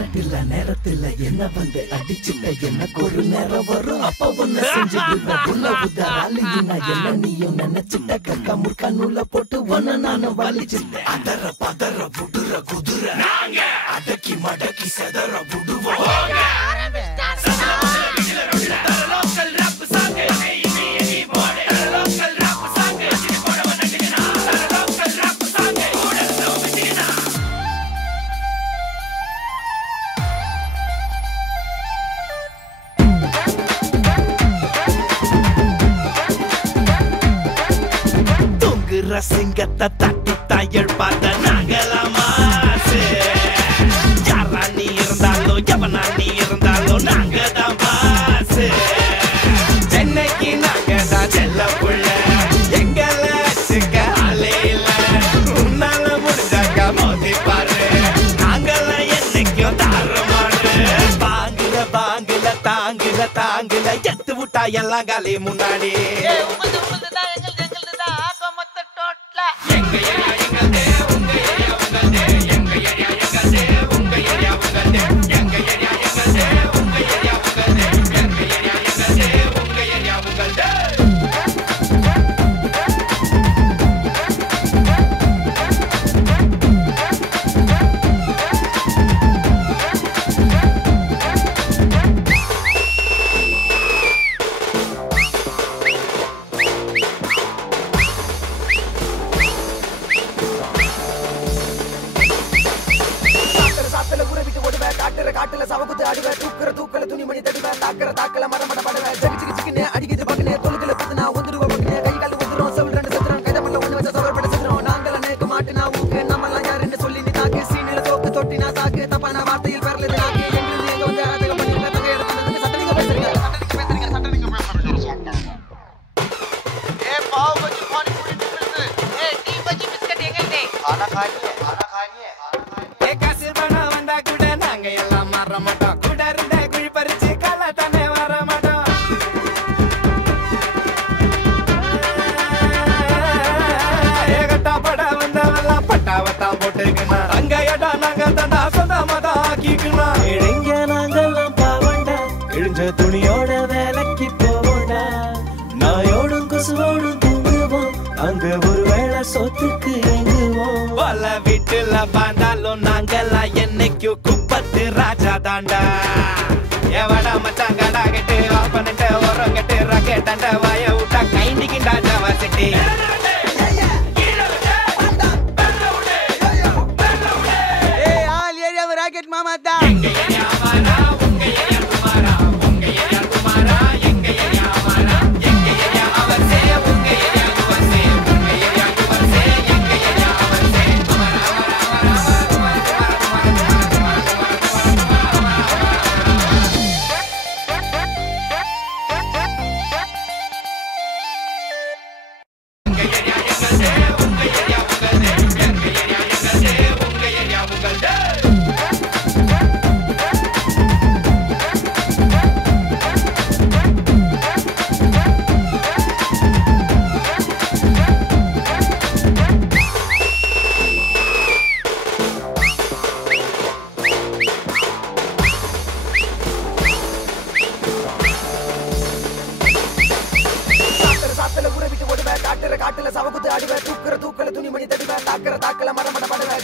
கரட்டில்ல நேரத்துல என்ன வந்து அடிச்சுட்ட எனக்கு ஒரு நேரம் வரும் அப்ப ஒன்ன செஞ்சுடுவ உள்ள உதாராலினா என்ன நீயும் நினைச்சிட்ட கக்கா முற்கா நூல போட்டு ஒன்ன நானும் வலிச்சுட்டேன் அதர பதற புடுற குதிரை நாங்க அடக்கி மடக்கி செதற விடுவோம் சிங்கத்தை தட்டி தாயல் பார்த்த நாங்களாமா யாரா நீ இருந்தாலும் எவனா நீ இருந்தாலும் நாங்க தான் பாசு சென்னைக்கு நாங்க தான் செல்ல புள்ள எங்களை சிக்க ஆளே இல்ல உன்னால முடிஞ்சாக்கா மோதி பாரு நாங்களாம் என்னைக்கும் தாறுமாறு பாங்குல பாங்குல தாங்குல தாங்குல எத்து விட்டா எல்லாம் காலி முன்னாடி காட்டுல சவகுத்து அடிவே தூக்குற தூக்கல துணிமணி தடிவே தாக்குற தாக்கல மரமட படவே ஜகிச்சு சிக்கினே அடிக்குது பக்கனே தொழுகல புதுனா வந்துருவ பக்கனே கை கால் வந்துரும் செவல் ரெண்டு சத்திரம் கைதமல்ல ஒண்ணு வச்ச சவர் பட சத்திரம் நாங்கள நேக்கு மாட்டினா ஊக்கு நம்மலாம் யாருன்னு சொல்லி நீ தாக்கு சீனில தோக்கு தொட்டினா சாக்கு தப்பான வார்த்தையில் பெறலது நாக்கு எங்கிருந்து எங்க வந்து அரதக பண்ணிருக்க தங்க எடுத்து சட்டனிங்க பேசுறீங்க ஏ பாவ் பஜ்ஜி பானி பூரி நூடுல்ஸ் ஏ டீ பஜ்ஜி பிஸ்கட் எங்கல்தே खाना खानिए ஏ காசில் பணம் வந்தா கூட நாங்க எல்லாம் மாற மாட்டோம் கூட இருந்த குழி பறிச்சு கால தானே வர மாட்டோம் ஏகட்டா பட வந்தவெல்லாம் பட்டாவத்தான் போட்டுக்கணும் அங்க இடம் நாங்க தந்தா சொந்தமா தான் ஆக்கிக்கணும் இளைஞ நாங்கெல்லாம் பாவண்டா இழிஞ்ச துணியோட வேலைக்கு போவோண்டா நாயோடும் கொசுவோடும் தூங்குவோம் அங்க ஒரு வேளை சொத்துக்கு எங்குவோம் பல வீட்டுல பாண்டாலும் நாங்கெல்லாம் என்னைக்கும் குப்பத்து ராஜா தாண்டா எவடா மச்சான் கடா கட்டு வாப்பனிட்டு உரம் கட்டு ராக்கெட்டாண்ட வாய விட்டா கைண்டிக்கிண்டா ஜாவா சிட்டி ராக்கெட் மாமா தான் காட்டுல சவகுத்து அடிவே தூக்குற தூக்கல துணிமணி தடிவே தாக்குற தாக்கல மரமட படவே